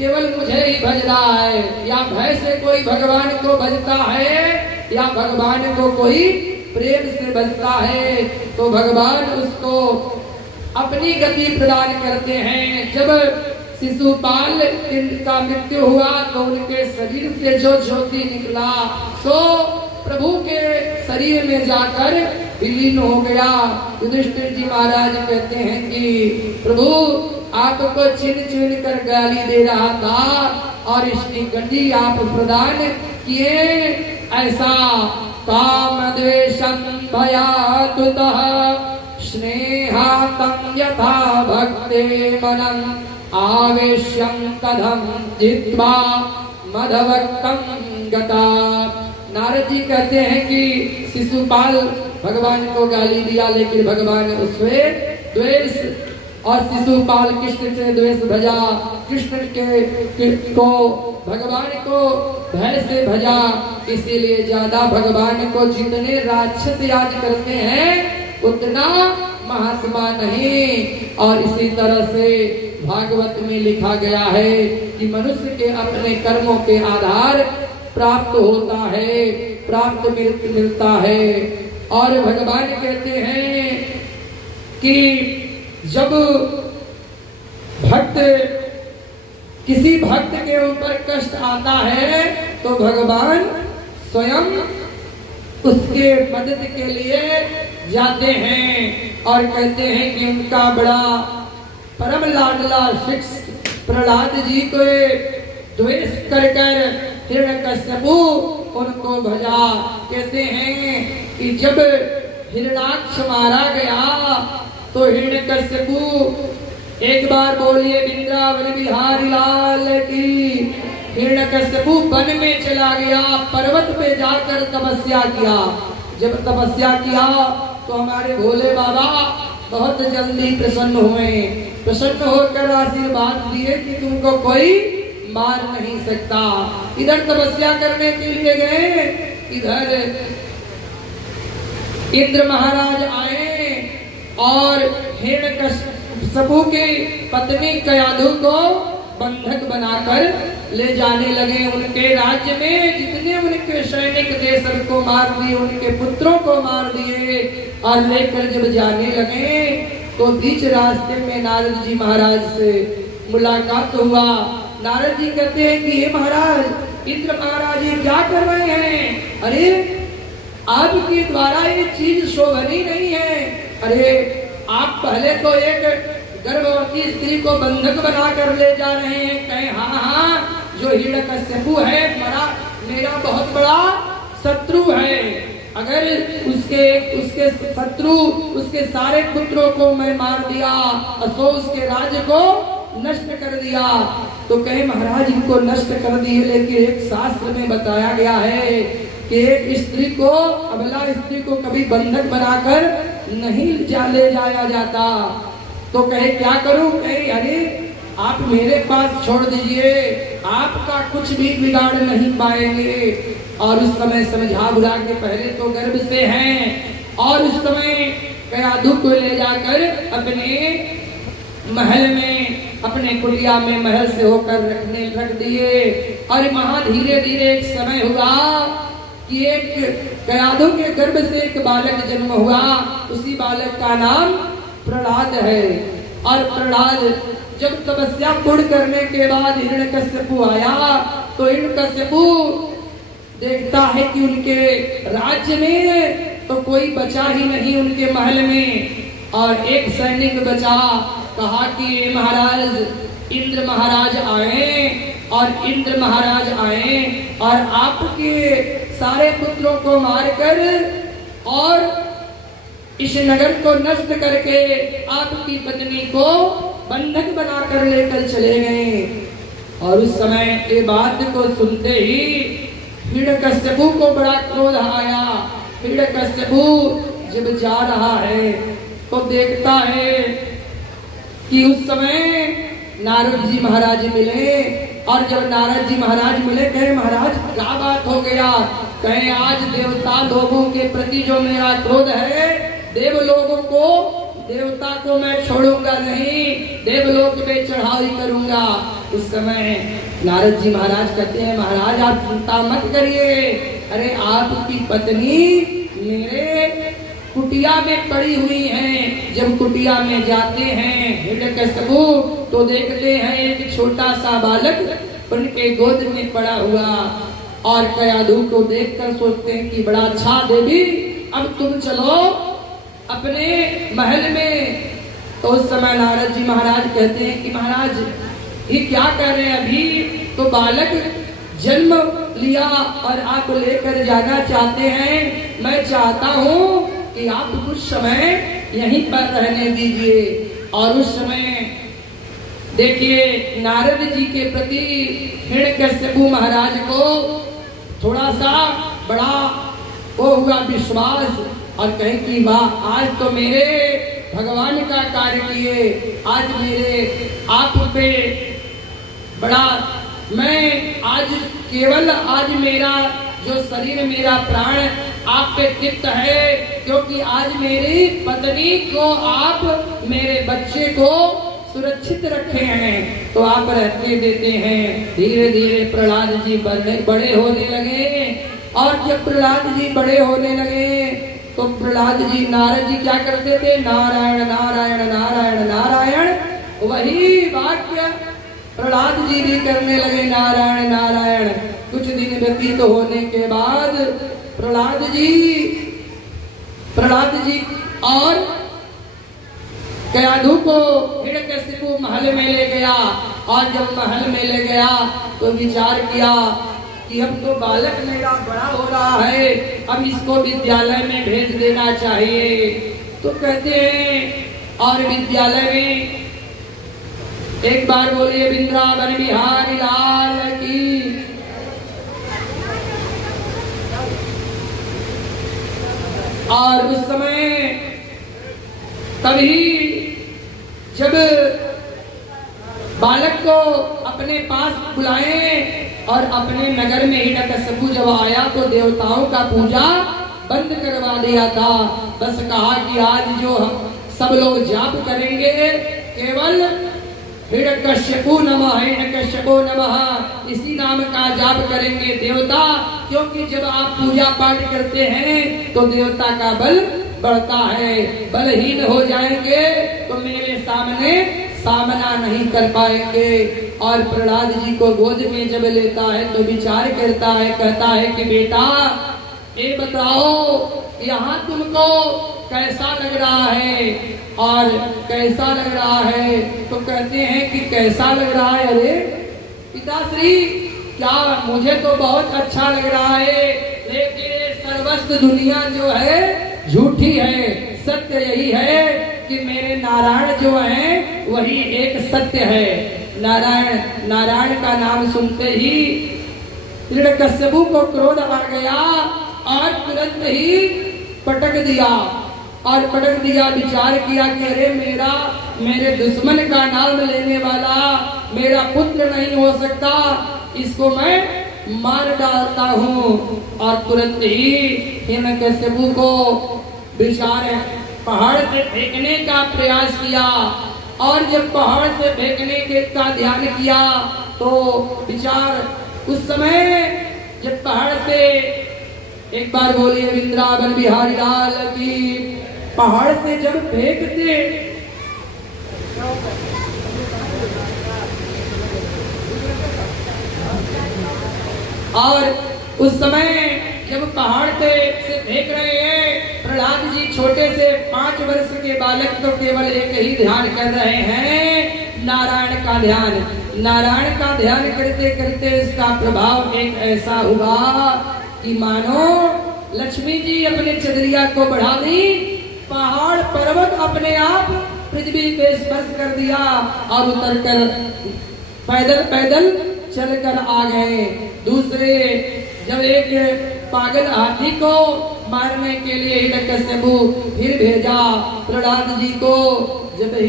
केवल मुझे ही भज रहा है, या भय से कोई भगवान को भजता है, या भगवान को कोई प्रेम से भजता है, तो भगवान उसको अपनी गति प्रदान करते हैं। जब शिशुपाल का मृत्यु हुआ तो उनके शरीर से जो ज्योति निकला सो प्रभु के शरीर में जाकर विलीन हो गया। युधिष्ठिर जी महाराज कहते हैं कि प्रभु आपको छीन छीन कर गाली दे रहा था और इसकी गति आप प्रदान किए। ऐसा काम द्वेषं भयातुतः स्नेहातं यथा भक्ते मनम् आवेश्यं तदं जित्वा मधवक्तं गता। नारद जी कहते हैं कि शिशुपाल भगवान को गाली दिया, लेकिन भगवान उससे द्वेष, और शिशुपाल कृष्ण से द्वेष भजा, कृष्ण को भगवान को भय से भजा। इसीलिए ज्यादा भगवान को जितने राक्षस याद करते हैं उतना महात्मा नहीं। और इसी तरह से भागवत में लिखा गया है कि मनुष्य के अपने कर्मों के आधार प्राप्त होता है, प्राप्त मिलता है। और भगवान कहते हैं कि जब किसी भक्त के ऊपर कष्ट आता है तो भगवान स्वयं उसके मदद के लिए जाते हैं और कहते हैं कि उनका बड़ा परम लाडला शिष्य प्रहलाद जी को द्वेष कर हिरण्यकश्यपु उनको भजा। कहते हैं कि जब हिरण्याक्ष मारा गया तो हिरण्यकश्यपु, एक बार बोलिए वृंदावन बिहारी लाल की। हिरण्यकश्यपु वन में चला गया, पर्वत पे जाकर तपस्या किया। जब तपस्या किया तो हमारे भोले बाबा बहुत जल्दी प्रसन्न हुए। प्रसन्न होकर आशीर्वाद दिए कि तुमको कोई मार नहीं सकता। इधर तपस्या करने के लिए गए, इधर इंद्र महाराज आए और हिरण्यकश्यपु की पत्नी कयाधु को बंधक बनाकर ले जाने लगे। उनके राज्य में जितने उनके सैनिक थे सबको मार दिए, उनके पुत्रों को मार दिए। और लेकर जब जाने लगे तो बीच रास्ते में नारद जी महाराज से मुलाकात हुआ। नारद जी कहते हैं कि हे महाराज, इंद्र महाराज ये क्या कर रहे हैं? अरे आपके द्वारा ये चीज शोभनीय नहीं है। अरे आप पहले तो एक गर्भवती स्त्री को बंधक बना कर ले जा रहे हैं। कहे हाँ, जो हिरण्यकश्यपु है मेरा बहुत बड़ा शत्रु है। अगर उसके शत्रु उसके सारे पुत्रों को मैं मार दिया, तो उसके राज्य को नष्ट कर दिया। तो कहे महाराज इनको नष्ट कर दिए, लेकिन एक शास्त्र में बताया गया है कि एक स्त्री को, अबला स्त्री को कभी बंधक बनाकर नहीं ले जाया जाता। तो कहे क्या करूं? कहे अरे आप मेरे पास छोड़ दीजिए, आपका कुछ भी बिगाड़ नहीं पाएंगे। और उस समय समझा बुझा के पहले तो गर्भ से हैं, और उस समय कयाधु को ले जाकर अपने महल में, अपने कुटिया में महल से होकर रख दिए। और वहां धीरे धीरे एक समय हुआ कि एक कयाधु के गर्भ से एक बालक जन्म हुआ। उसी बालक का नाम प्रहलाद है। और प्रहलाद जब तपस्या पूर्ण करने के बाद हिरण्यकश्यपु आया तो हिरण्यकश्यपु देखता है कि उनके राज्य में तो कोई बचा ही नहीं, उनके महल में। और एक सैनिक बचा। कहा कि महाराज इंद्र महाराज आए, और इंद्र महाराज आए और आपके सारे पुत्रों को मारकर और इस नगर को नष्ट करके आपकी पत्नी को बंधक बनाकर लेकर चले गए। और उस समय ये बात को सुनते ही हिरण्यकश्यपु को बड़ा क्रोध आया। हिरण्यकश्यपु जब जा रहा है तो देखता है कि उस समय नारद जी महाराज मिले। और जब नारद जी महाराज मिले, कहे महाराज क्या बात हो गया? कहे आज देवता लोगों के प्रति जो मेरा क्रोध है, देव लोगों को देवता को मैं छोड़ूंगा नहीं, देवलोक में चढ़ाई करूंगा। उस समय नारद जी महाराज कहते हैं, महाराज आप चिंता मत करिए, अरे आपकी पत्नी मेरे कुटिया में पड़ी हुई हैं। जब कुटिया में जाते हैं हिरण्यकश्यपु तो देखते हैं एक छोटा सा बालक उनके गोद में पड़ा हुआ, और कयाधु को देखकर सोचते हैं कि बड़ा अच्छा देवी, अब तुम चलो अपने महल में। तो उस समय नारद जी महाराज कहते हैं कि महाराज ये क्या कर रहे हैं, अभी तो बालक जन्म लिया और आप लेकर जाना चाहते हैं। मैं चाहता हूँ कि आप कुछ समय यहीं पर रहने दीजिए। और उस समय देखिए नारद जी के प्रति हिरण्यकश्यपु महाराज को थोड़ा सा बड़ा वो हुआ विश्वास, और कहे कि वाह आज तो मेरे भगवान का कार्य किए, आज मेरे आप पे बड़ा, मैं आज केवल आज मेरा जो शरीर मेरा प्राण आप पे तृप्त है, क्योंकि आज मेरी पत्नी को आप मेरे बच्चे को सुरक्षित रखे हैं, तो आप रहने देते हैं। धीरे धीरे प्रहलाद जी बड़े होने लगे, और जब प्रहलाद जी बड़े होने लगे तो प्रहलाद जी नारद जी क्या करते थे, नारायण नारायण नारायण नारायण, वही वाक्य प्रहलाद जी भी करने लगे, नारायण नारायण। कुछ दिन व्यतीत होने के बाद प्रहलाद जी और कयाधु को हिरण्यकश्यपु महल में ले गया, और जब महल में ले गया तो विचार किया कि अब तो बालक मेरा बड़ा हो रहा है, अब इसको विद्यालय में भेज देना चाहिए। तो कहते हैं और विद्यालय में एक बार बोलिए वृंदावन बिहारी लाल की। और उस समय तभी जब बालक को अपने पास बुलाए और अपने नगर में हिरण्यकश्यपु जब आया तो देवताओं का पूजा बंद करवा दिया था। बस कहा कि आज जो हम सब लोग जाप करेंगे केवल हिरण्यकश्यपु नमः हिरण्यकश्यपु नमः, इसी नाम का जाप करेंगे देवता, क्योंकि जब आप पूजा पाठ करते हैं तो देवता का बल बढ़ता है। बलहीन हो जाएंगे तो मेरे सामने सामना नहीं कर पाएंगे। और प्रहलाद जी को गोद में जब लेता है तो विचार करता है, कहता है कि बेटा ये बताओ यहाँ तुमको कैसा लग रहा है, और कैसा लग रहा है? तो कहते हैं कि कैसा लग रहा है, अरे पिताश्री क्या मुझे तो बहुत अच्छा लग रहा है, लेकिन सर्वस्व दुनिया जो है झूठी है, सत्य यही है कि मेरे नारायण जो हैं वही एक सत्य है। नारायण नारायण का नाम सुनते ही हिरण्यकश्यपु को क्रोध आ गया और तुरंत ही पटक दिया, और पटक दिया। विचार किया कि अरे मेरे दुश्मन का नाम लेने वाला मेरा पुत्र नहीं हो सकता, इसको मैं मार डालता हूँ। और तुरंत ही हिरण्यकश्यपु को विचार पहाड़ से फेंकने का प्रयास किया, और जब पहाड़ से फेंकने के का ध्यान किया तो विचार उस समय जब पहाड़ से, एक बार बोलिए वृंदावन बिहारी लाल की, पहाड़ से जब फेंकते और उस समय जब पहाड़ से फेंक रहे हैं, प्रहलाद जी छोटे से 5 वर्ष के बालक तो केवल एक ही ध्यान कर रहे हैं, नारायण का ध्यान। नारायण का ध्यान करते करते इसका प्रभाव एक ऐसा हुआ कि मानो लक्ष्मी जी अपने चदरिया को बढ़ा दी, पहाड़ पर्वत अपने आप पृथ्वी पे स्पर्श कर दिया और उतरकर पैदल पैदल चलकर आ गए। दूसरे जब एक पागल हाथी को मारने के लिए हिरण्यकश्यपु फिर भेजा प्रहलाद जी को, जब